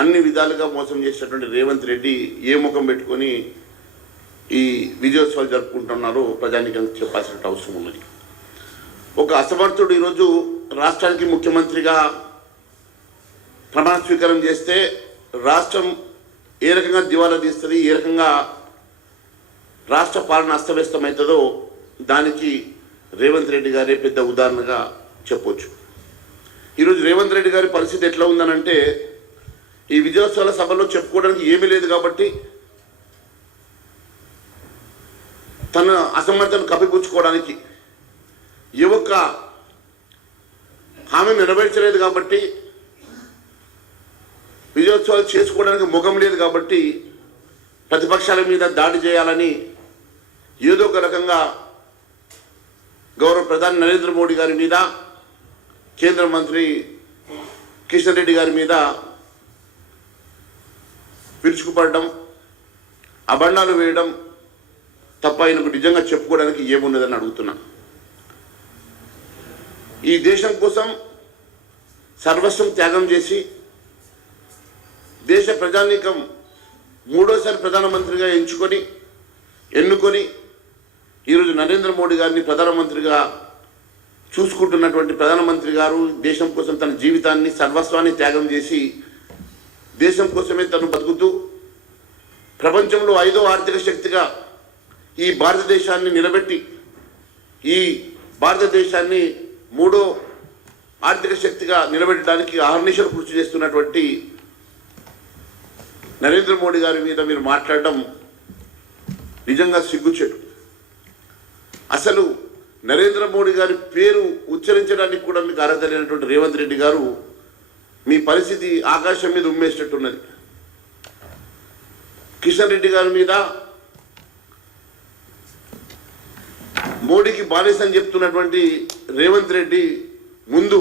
అన్ని విధాలుగా మోసం చేసినటువంటి రేవంత్ రెడ్డి ఏ ముఖం పెట్టుకొని ఈ విజయోత్సవాలు జరుపుకుంటున్నారో ప్రజానికి చెప్పాల్సిన అవసరం ఉన్నది. ఒక అసమర్థుడు ఈరోజు రాష్ట్రానికి ముఖ్యమంత్రిగా ప్రమాణ స్వీకారం చేస్తే రాష్ట్రం ఏ రకంగా దివాలా తీస్తుంది, ఏ రకంగా రాష్ట్ర పాలన అస్తవ్యస్తమవుతుందో దానికి రేవంత్ రెడ్డి గారే పెద్ద ఉదాహరణగా చెప్పొచ్చు. ఈరోజు రేవంత్ రెడ్డి గారి పరిస్థితి ఎట్లా ఉందనంటే, ఈ విజయోత్సవాల సభలో చెప్పుకోవడానికి ఏమీ లేదు కాబట్టి తన అసమర్థతను కప్పిపుచ్చుకోవడానికి ఏ ఒక్క హామీ నెరవేర్చలేదు కాబట్టి, విజయోత్సవాలు చేసుకోవడానికి ముఖం లేదు కాబట్టి ప్రతిపక్షాల మీద దాడి చేయాలని ఏదో ఒక రకంగా గౌరవ ప్రధాని నరేంద్ర మోడీ గారి మీద, కేంద్ర మంత్రి కిషన్ రెడ్డి గారి మీద విరుచుకుపడడం, అబండాలు వేయడం తప్ప ఆయనకు నిజంగా చెప్పుకోవడానికి ఏమున్నదని అడుగుతున్నాను. ఈ దేశం కోసం సర్వస్వం త్యాగం చేసి దేశ ప్రజానీకం మూడోసారి ప్రధానమంత్రిగా ఎన్నుకొని ఈరోజు నరేంద్ర మోడీ గారిని ప్రధానమంత్రిగా చూసుకుంటున్నటువంటి ప్రధానమంత్రి గారు దేశం కోసం తన జీవితాన్ని సర్వస్వాన్ని త్యాగం చేసి దేశం కోసమే తను బతుకుతూ ప్రపంచంలో 5వ ఆర్థిక శక్తిగా ఈ భారతదేశాన్ని నిలబెట్టి ఈ భారతదేశాన్ని 3వ ఆర్థిక శక్తిగా నిలబెట్టడానికి అహర్నిశలు కృషి చేస్తున్నటువంటి నరేంద్ర మోడీ గారి మీద మీరు మాట్లాడడం నిజంగా సిగ్గుచేటు. అసలు నరేంద్ర మోడీ గారి పేరు ఉచ్చరించడానికి కూడా మీకు అర్హత లేనటువంటి రేవంత్ రెడ్డి గారు మీ పరిస్థితి ఆకాశం మీద ఉమ్మేసినట్టున్నది. కిషన్ రెడ్డి గారి మీద మోడీకి బానిస అని చెప్తున్నటువంటి రేవంత్ రెడ్డి ముందు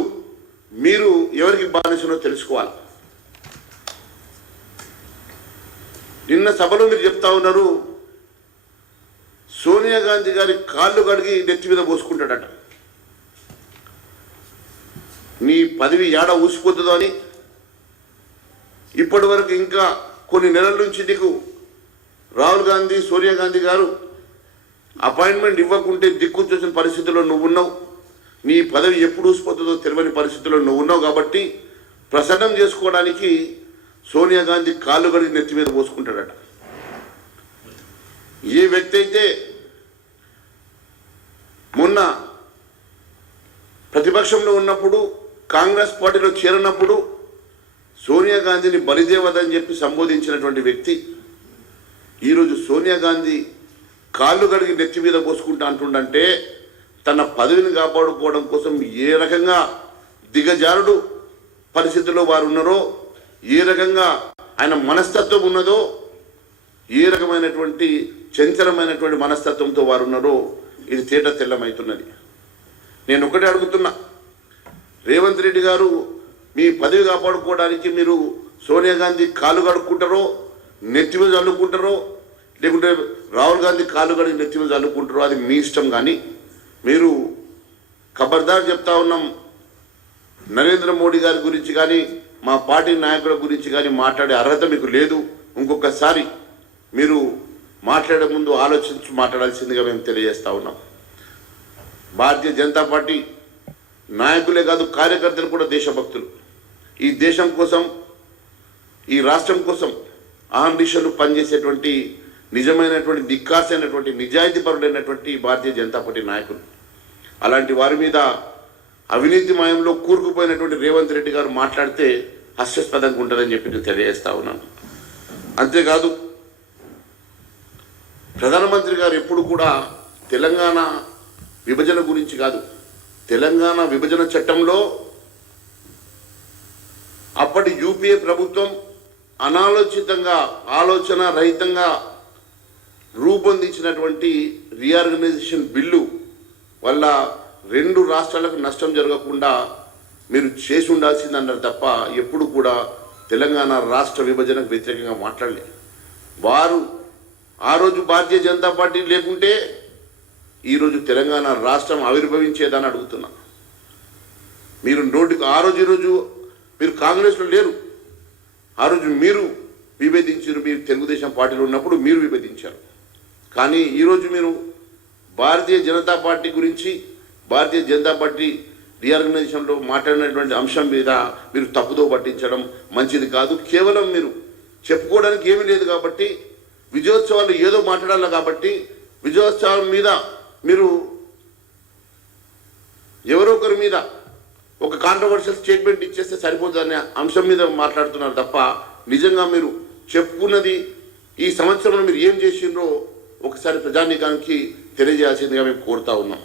మీరు ఎవరికి బానిసనో తెలుసుకోవాలి. నిన్న సభలో మీరు చెప్తా ఉన్నారు, సోనియా గాంధీ గారి కాళ్ళు కడిగి నెత్తి మీద పోసుకుంటాడట. నీ పదవి ఏడ ఊసిపోతుందో అని ఇప్పటి వరకు ఇంకా కొన్ని నెలల నుంచి నీకు రాహుల్ గాంధీ, సోనియా గాంధీ గారు అపాయింట్మెంట్ ఇవ్వకుంటే దిక్కు చూసిన పరిస్థితుల్లో నువ్వు ఉన్నావు. నీ పదవి ఎప్పుడు ఊసిపోతుందో తెలియని పరిస్థితుల్లో నువ్వు ఉన్నావు కాబట్టి ప్రసన్నం చేసుకోవడానికి సోనియా గాంధీ కాళ్ళు కడిగి నెత్తి మీద పోసుకుంటాడట. ఏ వ్యక్తి అయితే మొన్న ప్రతిపక్షంలో ఉన్నప్పుడు కాంగ్రెస్ పార్టీలో చేరినప్పుడు సోనియా గాంధీని బలిదేవదని చెప్పి సంబోధించినటువంటి వ్యక్తి ఈరోజు సోనియా గాంధీ కాళ్ళు కడిగి నెత్తి మీద పోసుకుంటా అంటుండంటే తన పదవిని కాపాడుకోవడం కోసం ఏ రకంగా దిగజారుడు పరిస్థితుల్లో వారు ఉన్నారో, ఏ రకంగా ఆయన మనస్తత్వం ఉన్నదో, ఏ రకమైనటువంటి చంచలమైనటువంటి మనస్తత్వంతో వారు ఉన్నారో ఇది తేట తెల్లమవుతున్నది. నేను ఒకటే అడుగుతున్నా, రేవంత్ రెడ్డి గారు మీ పదవి కాపాడుకోవడానికి మీరు సోనియా గాంధీ కాళ్ళు కడుక్కుంటారో నెత్తి మీద చల్లుకుంటారో, లేకుంటే రాహుల్ గాంధీ కాళ్ళు కడిగి నెత్తి మీద చల్లుకుంటారో అది మీ ఇష్టం. కానీ మీరు ఖబర్దార్ చెప్తా ఉన్నాం, నరేంద్ర మోడీ గారి గురించి కానీ మా పార్టీ నాయకుల గురించి కానీ మాట్లాడే అర్హత మీకు లేదు. ఇంకొకసారి మీరు మాట్లాడే ముందు ఆలోచించి మాట్లాడాల్సిందిగా మేము తెలియజేస్తా ఉన్నాం. భారతీయ జనతా పార్టీ నాయకులే కాదు, కార్యకర్తలు కూడా దేశభక్తులు. ఈ దేశం కోసం, ఈ రాష్ట్రం కోసం అహర్నిశలు పనిచేసేటువంటి నిజమైనటువంటి దిక్కాసైనటువంటి నిజాయితీపరుడైనటువంటి భారతీయ జనతా పార్టీ నాయకులు. అలాంటి వారి మీద అవినీతిమయంలో కూరుకుపోయినటువంటి రేవంత్ రెడ్డి గారు మాట్లాడితే హాస్యాస్పదంగా ఉంటుందని చెప్పి నేను తెలియజేస్తా ఉన్నాను. అంతేకాదు, ప్రధానమంత్రి గారు ఎప్పుడు కూడా తెలంగాణ విభజన గురించి కాదు, తెలంగాణ విభజన చట్టంలో అప్పటి యూపీఏ ప్రభుత్వం అనాలోచితంగా, ఆలోచన రహితంగా రూపొందించినటువంటి రీఆర్గనైజేషన్ బిల్లు వల్ల 2 రాష్ట్రాలకు నష్టం జరగకుండా మీరు చేసి ఉండాల్సిందన్నారు తప్ప ఎప్పుడు కూడా తెలంగాణ రాష్ట్ర విభజనకు వ్యతిరేకంగా మాట్లాడలేదు. వారు ఆ రోజు భారతీయ జనతా పార్టీ లేకుంటే ఈరోజు తెలంగాణ రాష్ట్రం ఆవిర్భవించేదని అడుగుతున్నా. మీరు నోటికి ఆ రోజు ఈరోజు మీరు కాంగ్రెస్లో లేరు, ఆ రోజు మీరు విభేదించారు, మీరు తెలుగుదేశం పార్టీలో ఉన్నప్పుడు మీరు విభేదించారు. కానీ ఈరోజు మీరు భారతీయ జనతా పార్టీ గురించి, భారతీయ జనతా పార్టీ రీఆర్గనైజేషన్లో మాట్లాడినటువంటి అంశం మీద మీరు తప్పుదో పట్టించడం మంచిది కాదు. కేవలం మీరు చెప్పుకోవడానికి ఏమీ లేదు కాబట్టి, విజయోత్సవాలు ఏదో మాట్లాడాలి కాబట్టి విజయోత్సవం మీద మీరు ఎవరో ఒకరి మీద ఒక కాంట్రవర్షియల్ స్టేట్మెంట్ ఇచ్చేస్తే సరిపోతుందనే అంశం మీద మాట్లాడుతున్నారు తప్ప, నిజంగా మీరు చెప్పుకున్నది ఈ సంవత్సరంలో మీరు ఏం చేసిండ్రో ఒకసారి ప్రజానీకానికి తెలియజేయాల్సిందిగా మేము కోరుతా ఉన్నాం.